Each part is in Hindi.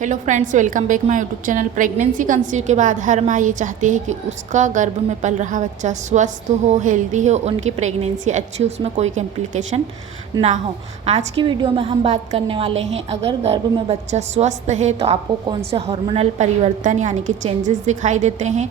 Hello friends, welcome back my YouTube channel. Pregnancy conceive के बाद हर माँ ये चाहती है कि उसका गर्भ में पल रहा बच्चा स्वस्थ हो, हेल्दी हो, उनकी प्रेगनेंसी अच्छी, उसमें कोई कॉम्प्लिकेशन ना हो। आज की वीडियो में हम बात करने वाले हैं, अगर गर्भ में बच्चा स्वस्थ है तो आपको कौन से हार्मोनल परिवर्तन यानी कि चेंजेस दिखाई देते हैं,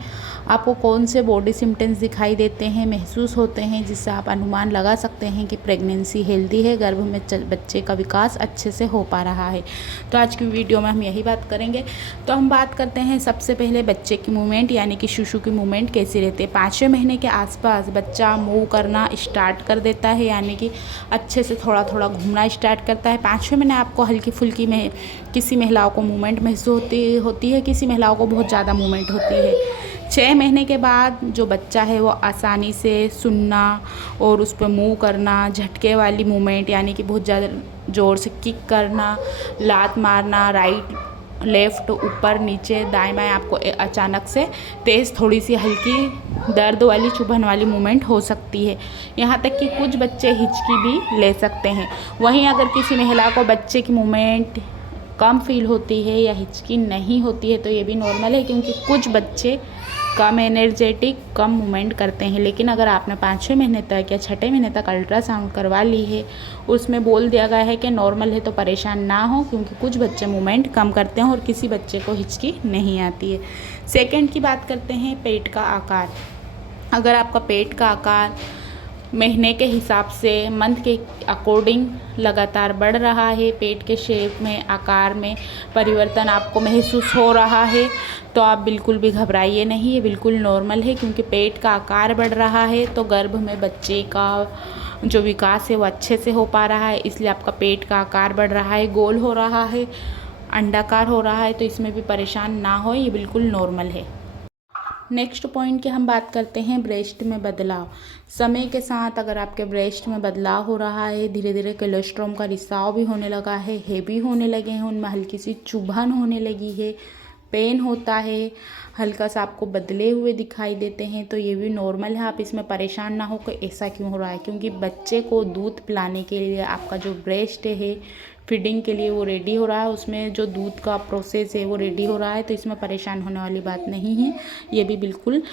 आपको कौन से बॉडी सिम्टम्स दिखाई देते हैं, महसूस होते हैं, जिससे आप अनुमान लगा सकते हैं कि प्रेगनेंसी हेल्दी है, गर्भ में बच्चे का विकास अच्छे से हो पा रहा है। तो आज की वीडियो में हम यही बात करेंगे। तो हम बात करते हैं सबसे पहले बच्चे की मूवमेंट यानी कि शिशु की मूवमेंट कैसी रहती है। 5वें महीने के आसपास बच्चा मूव करना स्टार्ट कर देता है, यानी कि अच्छे से थोड़ा थोड़ा घूमना स्टार्ट करता है। 5वें महीने आपको हल्की फुल्की में किसी महिलाओं को मूवमेंट महसूस होती है, किसी महिलाओं को बहुत ज़्यादा मूवमेंट होती है। 6 महीने के बाद जो बच्चा है वो आसानी से सुनना और उस पर मूव करना, झटके वाली मूवमेंट यानी कि बहुत ज़्यादा ज़ोर से किक करना, लात मारना, राइट लेफ़्ट, ऊपर नीचे, दाएं बाएं, आपको अचानक से तेज़ थोड़ी सी हल्की दर्द वाली चुभन वाली मूवमेंट हो सकती है। यहाँ तक कि कुछ बच्चे हिचकी भी ले सकते हैं। वहीं अगर किसी महिला को बच्चे की मूवमेंट कम फील होती है या हिचकी नहीं होती है तो ये भी नॉर्मल है, क्योंकि कुछ बच्चे कम एनर्जेटिक, कम मूवमेंट करते हैं। लेकिन अगर आपने 5वें महीने तक या 6ठे महीने तक अल्ट्रासाउंड करवा ली है, उसमें बोल दिया गया है कि नॉर्मल है, तो परेशान ना हो, क्योंकि कुछ बच्चे मूवमेंट कम करते हैं और किसी बच्चे को हिचकी नहीं आती है। सेकंड की बात करते हैं, पेट का आकार। अगर आपका पेट का आकार महीने के हिसाब से, मंथ के अकॉर्डिंग लगातार बढ़ रहा है, पेट के शेप में, आकार में परिवर्तन आपको महसूस हो रहा है, तो आप बिल्कुल भी घबराइए नहीं, ये बिल्कुल नॉर्मल है। क्योंकि पेट का आकार बढ़ रहा है तो गर्भ में बच्चे का जो विकास है वो अच्छे से हो पा रहा है, इसलिए आपका पेट का आकार बढ़ रहा है, गोल हो रहा है, अंडाकार हो रहा है, तो इसमें भी परेशान ना हो, ये बिल्कुल नॉर्मल है। नेक्स्ट पॉइंट की हम बात करते हैं, ब्रेस्ट में बदलाव। समय के साथ अगर आपके ब्रेस्ट में बदलाव हो रहा है, धीरे धीरे कोलेस्ट्रॉम का रिसाव भी होने लगा है, हेवी होने लगे हैं, उनमें हल्की सी चुभन होने लगी है, पेन होता है, हल्का सा आपको बदले हुए दिखाई देते हैं, तो ये भी नॉर्मल है। आप इसमें परेशान ना हो कि ऐसा क्यों हो रहा है, क्योंकि बच्चे को दूध पिलाने के लिए आपका जो ब्रेस्ट है फीडिंग के लिए वो रेडी हो रहा है, उसमें जो दूध का प्रोसेस है वो रेडी हो रहा है, तो इसमें परेशान होने वाली बात नहीं है, ये भी बिल्कुल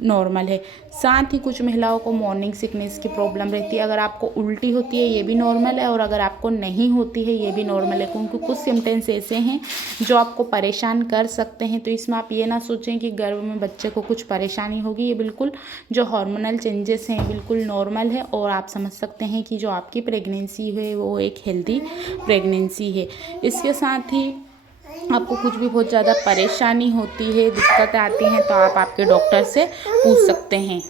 नॉर्मल है। साथ ही कुछ महिलाओं को मॉर्निंग सिकनेस की प्रॉब्लम रहती है। अगर आपको उल्टी होती है ये भी नॉर्मल है, और अगर आपको नहीं होती है ये भी नॉर्मल है, क्योंकि कुछ सिम्टम्स ऐसे हैं जो आपको परेशान कर सकते हैं। तो इसमें आप ये ना सोचें कि गर्भ में बच्चे को कुछ परेशानी होगी, ये बिल्कुल जो हार्मोनल चेंजेस हैं बिल्कुल नॉर्मल है, और आप समझ सकते हैं कि जो आपकी प्रेगनेंसी है वो एक हेल्दी प्रेगनेंसी है। इसके साथ ही आपको कुछ भी बहुत ज़्यादा परेशानी होती है, दिक्कतें आती हैं, तो आप आपके डॉक्टर से पूछ सकते हैं।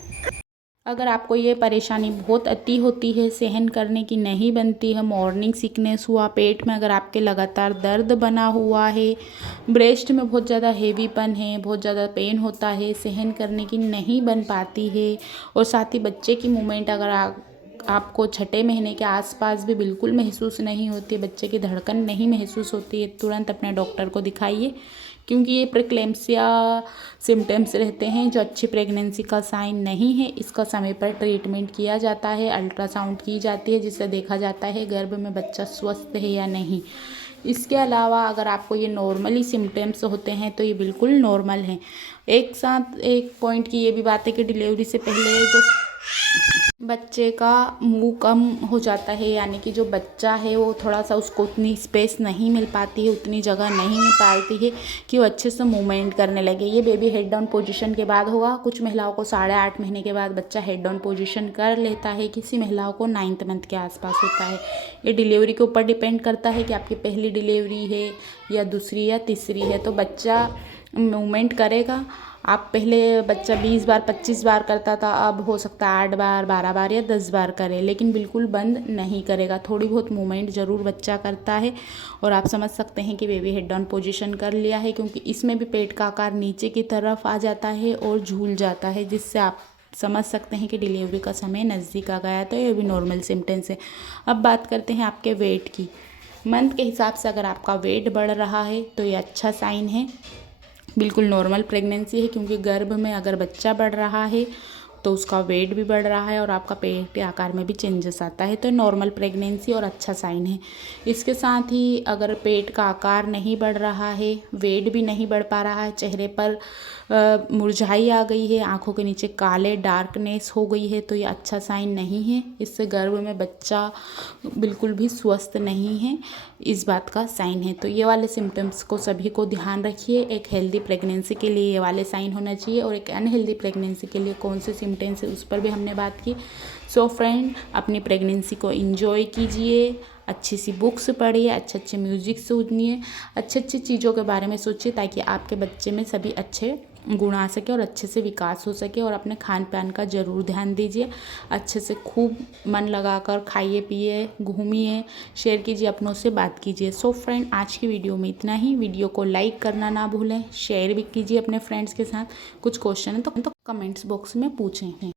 अगर आपको ये परेशानी बहुत अति होती है, सहन करने की नहीं बनती है, मॉर्निंग सिकनेस हुआ, पेट में अगर आपके लगातार दर्द बना हुआ है, ब्रेस्ट में बहुत ज़्यादा हेवीपन है, बहुत ज़्यादा पेन होता है, सहन करने की नहीं बन पाती है, और साथ ही बच्चे की मूवमेंट अगर आपको 6ठे महीने के आसपास भी बिल्कुल महसूस नहीं होती, बच्चे की धड़कन नहीं महसूस होती है, तुरंत अपने डॉक्टर को दिखाइए, क्योंकि ये प्रेक्लेम्सिया सिम्टम्स रहते हैं जो अच्छी प्रेगनेंसी का साइन नहीं है। इसका समय पर ट्रीटमेंट किया जाता है, अल्ट्रासाउंड की जाती है, जिससे देखा जाता है गर्भ में बच्चा स्वस्थ है या नहीं। इसके अलावा अगर आपको ये नॉर्मली सिम्टम्स होते हैं तो ये बिल्कुल नॉर्मल हैं। एक साथ एक पॉइंट की ये भी बात है कि डिलीवरी से पहले जो बच्चे का मुंह कम हो जाता है, यानी कि जो बच्चा है वो थोड़ा सा, उसको उतनी स्पेस नहीं मिल पाती है, उतनी जगह नहीं मिल पाती है कि वो अच्छे से मूवमेंट करने लगे। ये बेबी हेड डाउन पोजीशन के बाद होगा। कुछ महिलाओं को 8.5 महीने के बाद बच्चा हेड डाउन पोजीशन कर लेता है, किसी महिलाओं को 9th मंथ के आसपास होता है। ये डिलीवरी के ऊपर डिपेंड करता है कि आपकी पहली डिलीवरी है या दूसरी या तीसरी है, तो बच्चा मूवमेंट करेगा। आप पहले बच्चा 20 बार 25 बार करता था, अब हो सकता है 8 बार 12 बार या 10 बार करे, लेकिन बिल्कुल बंद नहीं करेगा, थोड़ी बहुत मूवमेंट ज़रूर बच्चा करता है। और आप समझ सकते हैं कि बेबी हेड डाउन पोजीशन कर लिया है, क्योंकि इसमें भी पेट का आकार नीचे की तरफ आ जाता है और झूल जाता है, जिससे आप समझ सकते हैं कि डिलीवरी का समय नज़दीक आ गया है, तो ये भी नॉर्मल सिम्टम्स है। अब बात करते हैं आपके वेट की। मंथ के हिसाब से अगर आपका वेट बढ़ रहा है तो ये अच्छा साइन है, बिल्कुल नॉर्मल प्रेगनेंसी है, क्योंकि गर्भ में अगर बच्चा बढ़ रहा है तो उसका वेट भी बढ़ रहा है और आपका पेट के आकार में भी चेंजेस आता है, तो नॉर्मल प्रेगनेंसी और अच्छा साइन है। इसके साथ ही अगर पेट का आकार नहीं बढ़ रहा है, वेट भी नहीं बढ़ पा रहा है, चेहरे पर मुरझाई आ गई है, आंखों के नीचे काले डार्कनेस हो गई है, तो ये अच्छा साइन नहीं है। इससे गर्भ में बच्चा बिल्कुल भी स्वस्थ नहीं है, इस बात का साइन है। तो ये वाले सिम्टम्स को सभी को ध्यान रखिए। एक हेल्दी प्रेगनेंसी के लिए ये वाले साइन होना चाहिए और एक अनहेल्दी प्रेगनेंसी के लिए कौन से सिम्टम्स है उस पर भी हमने बात की। सो फ्रेंड, अपनी प्रेगनेंसी को एंजॉय कीजिए, अच्छी सी बुक्स पढ़िए, अच्छे अच्छे म्यूजिक सुनिए, अच्छी अच्छी चीज़ों के बारे में सोचिए ताकि आपके बच्चे में सभी अच्छे गुण आ सके और अच्छे से विकास हो सके। और अपने खान पान का ज़रूर ध्यान दीजिए, अच्छे से खूब मन लगाकर खाइए पिए, घूमिए, शेयर कीजिए, अपनों से बात कीजिए। सो फ्रेंड, आज की वीडियो में इतना ही। वीडियो को लाइक करना ना भूलें, शेयर भी कीजिए अपने फ्रेंड्स के साथ। कुछ क्वेश्चन है तो कमेंट्स बॉक्स में पूछें।